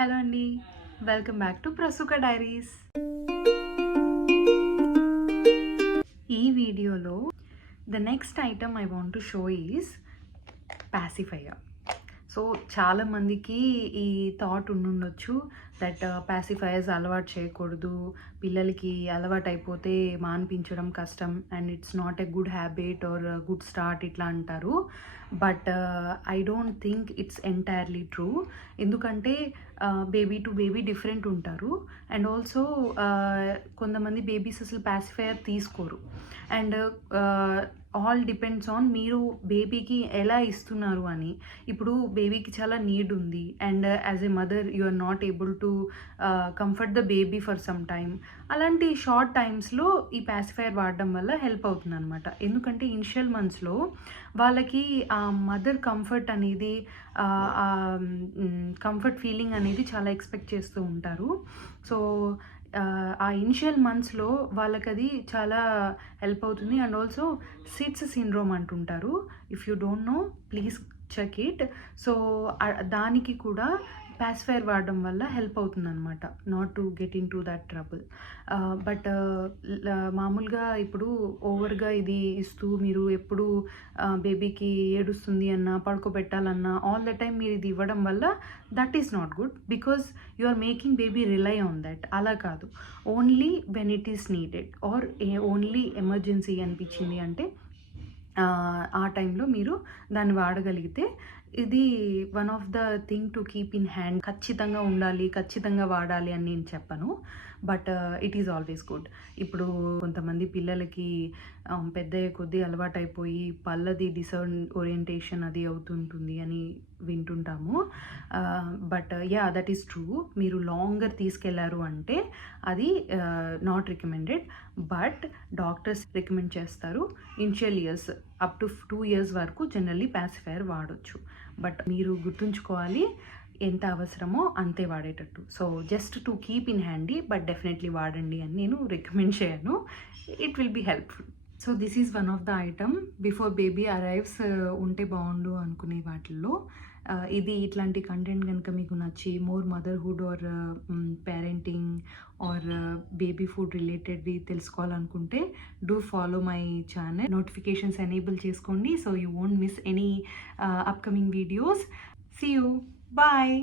Hello అండి, welcome back to ప్రసుక diaries. ఈ వీడియోలో the next item I want to show is pacifier. So చాలామందికి ఈ థాట్ ఉండుండొచ్చు దట్ పాసిఫైయర్స్ అలవాటు చేయకూడదు, పిల్లలకి అలవాటు అయిపోతే మాన్పించడం కష్టం and it's not a good habit or good start ఇట్లా అంటారు. But I don't think it's entirely true. ఎందుకంటే బేబీ టు బేబీ డిఫరెంట్ ఉంటారు అండ్ ఆల్సో కొంతమంది బేబీస్ అసలు పాసిఫైయర్ తీసుకోరు అండ్ ఆల్ డిపెండ్స్ ఆన్ మీరు బేబీకి ఎలా ఇస్తున్నారు అని. ఇప్పుడు బేబీకి చాలా నీడ్ ఉంది and as a mother you are not able to comfort the baby for some time. అలాంటి షార్ట్ టైమ్స్లో ఈ పాసిఫైయర్ వాడడం వల్ల హెల్ప్ అవుతుంది అనమాట. ఎందుకంటే ఇనిషియల్ మంత్స్లో వాళ్ళకి ఆ మదర్ కంఫర్ట్ అనేది, కంఫర్ట్ ఫీలింగ్ అనేది చాలా ఎక్స్పెక్ట్ చేస్తూ ఉంటారు. సో ఆ ఇనిషియల్ మంత్స్లో వాళ్ళకి అది చాలా హెల్ప్ అవుతుంది. అండ్ ఆల్సో సిట్స్ సిండ్రోమ్ అంటుంటారు. If you don't know please check it. So దానికి కూడా పాసిఫైయర్ వాడడం వల్ల హెల్ప్ అవుతుంది అనమాట, not to get into that trouble. But మామూలుగా ఇప్పుడు ఓవర్గా ఇది ఇస్తూ మీరు ఎప్పుడు బేబీకి ఏడుస్తుంది అన్నా పడుకోబెట్టాలన్నా ఆల్ ద టైమ్ మీరు ఇది ఇవ్వడం వల్ల that is not good, because you are making baby rely on that. అలా కాదు, only when it is needed or only emergency అనిపించింది అంటే ఆ టైంలో మీరు దాన్ని వాడగలిగితే ఇది one of the thing to keep in hand. ఖచ్చితంగా ఉండాలి, ఖచ్చితంగా వాడాలి అని నేను చెప్పను, but it is always good. ఇప్పుడు కొంతమంది పిల్లలకి పెద్ద కొద్దీ అలవాటైపోయి పళ్ళది ఓరియంటేషన్ అది అవుతుంటుంది అని వింటుంటాము. But yeah, that is true. మీరు లాంగర్ తీసుకెళ్లారు అంటే అది not recommended, but doctors recommend చేస్తారు. Initial years up to 2 years వరకు జనరల్లీ పాసిఫైయర్ వాడొచ్చు. బట్ మీరు గుర్తుంచుకోవాలి, ఎంత అవసరమో అంతే వాడేటట్టు. So just to keep in handy, but definitely వాడండి అని నేను రికమెండ్ చేయను. It will be helpful. So this is one of the item before baby arrives ఉంటే బాగుండు అనుకునే వాటిల్లో ఇది. ఇట్లాంటి కంటెంట్ కనుక మీకు నచ్చి more motherhood or parenting or baby food రిలేటెడ్వి తెలుసుకోవాలనుకుంటే do follow my channel. Notifications enable చేసుకోండి so you won't miss any upcoming videos. See you. Bye.